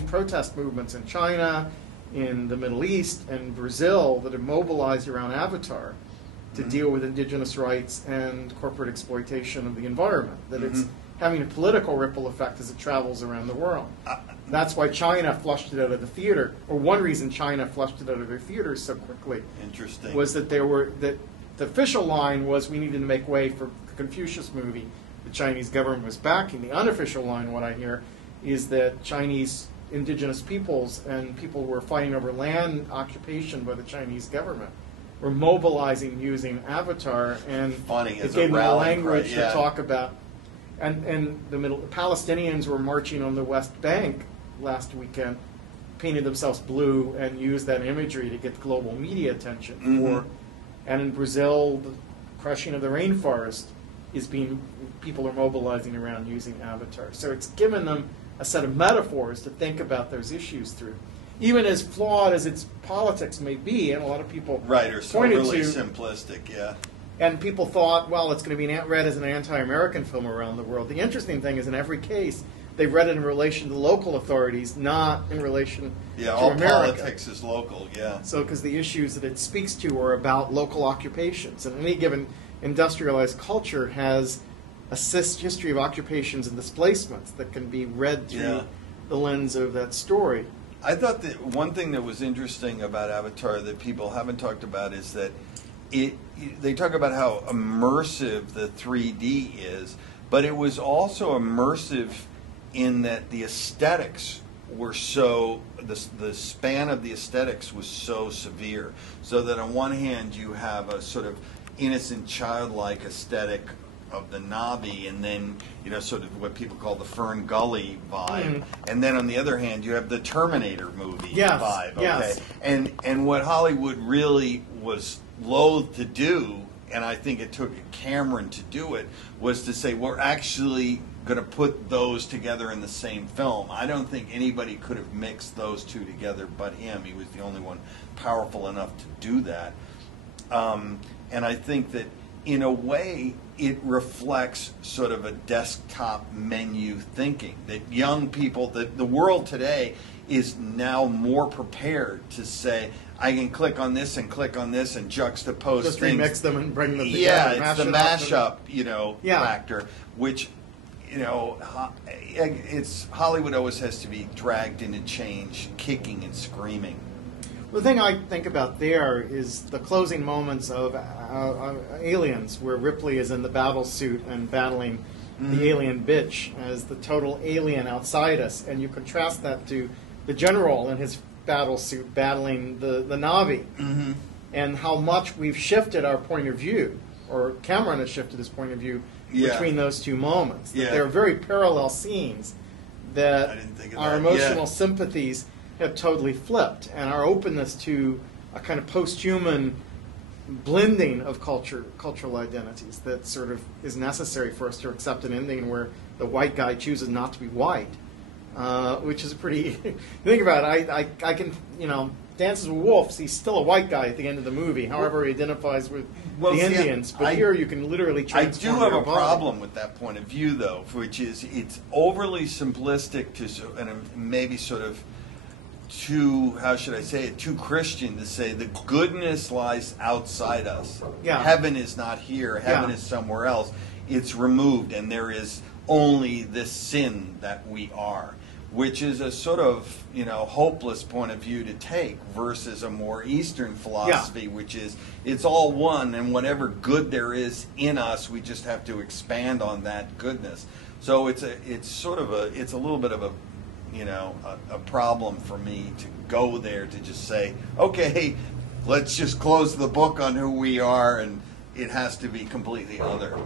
seen protest movements in China, in the Middle East, and Brazil that have mobilized around Avatar to deal with indigenous rights and corporate exploitation of the environment. That it's having a political ripple effect as it travels around the world. That's why China flushed it out of the theater, or one reason China flushed it out of their theaters so quickly. Interesting. Was that the official line was we needed to make way for the Confucius movie the Chinese government was backing. The unofficial line, what I hear, is that Chinese indigenous peoples and people who were fighting over land occupation by the Chinese government were mobilizing using Avatar, and it gave them a language to talk about. And the Palestinians were marching on the West Bank last weekend, painted themselves blue, and used that imagery to get global media attention for. And in Brazil, the crushing of the rainforest people are mobilizing around using Avatar. So it's given them a set of metaphors to think about those issues through. Even as flawed as its politics may be, and a lot of people or so pointed really to, simplistic, and people thought, well, it's going to be read as an anti-American film around the world. The interesting thing is, in every case, they've read it in relation to local authorities, not in relation to all America. Politics is local, So, because the issues that it speaks to are about local occupations, and any given industrialized culture has a history of occupations and displacements that can be read through the lens of that story. I thought that one thing that was interesting about Avatar that people haven't talked about is that they talk about how immersive the 3D is, but it was also immersive in that the aesthetics were so, the span of the aesthetics was so severe. So that on one hand you have a sort of innocent, childlike aesthetic of the Na'vi, and then, sort of what people call the Fern Gully vibe. And then on the other hand, you have the Terminator movie vibe. Okay? Yes. And what Hollywood really was loath to do, and I think it took Cameron to do it, was to say, we're actually going to put those together in the same film. I don't think anybody could have mixed those two together but him. He was the only one powerful enough to do that. And I think that, in a way, it reflects sort of a desktop menu thinking. That young people, the world today is now more prepared to say, I can click on this and juxtapose just things. Remix them and bring them together. Yeah, it's the mashup, factor, which, it's Hollywood always has to be dragged into change, kicking and screaming. The thing I think about there is the closing moments of Aliens, where Ripley is in the battle suit and battling the alien bitch as the total alien outside us, and you contrast that to the general in his battle suit battling the Na'vi, and how much we've shifted our point of view, or Cameron has shifted his point of view between those two moments. That they're very parallel scenes, that our emotional sympathies have totally flipped, and our openness to a kind of post-human blending of cultural identities that sort of is necessary for us to accept an ending where the white guy chooses not to be white, which is a pretty think about it. I can Dances with Wolves, he's still a white guy at the end of the movie, however he identifies with the Indians, but here you can literally transform I do have your a body. problem with that point of view, though, which is it's overly simplistic and maybe sort of too, how should I say it, too Christian to say the goodness lies outside us. Heaven is not here. Heaven is somewhere else. It's removed, and there is only this sin that we are, which is a sort of, hopeless point of view to take versus a more Eastern philosophy, which is it's all one, and whatever good there is in us, we just have to expand on that goodness. So it's a little bit of a problem for me to go there to just say, okay, let's just close the book on who we are, and it has to be completely other.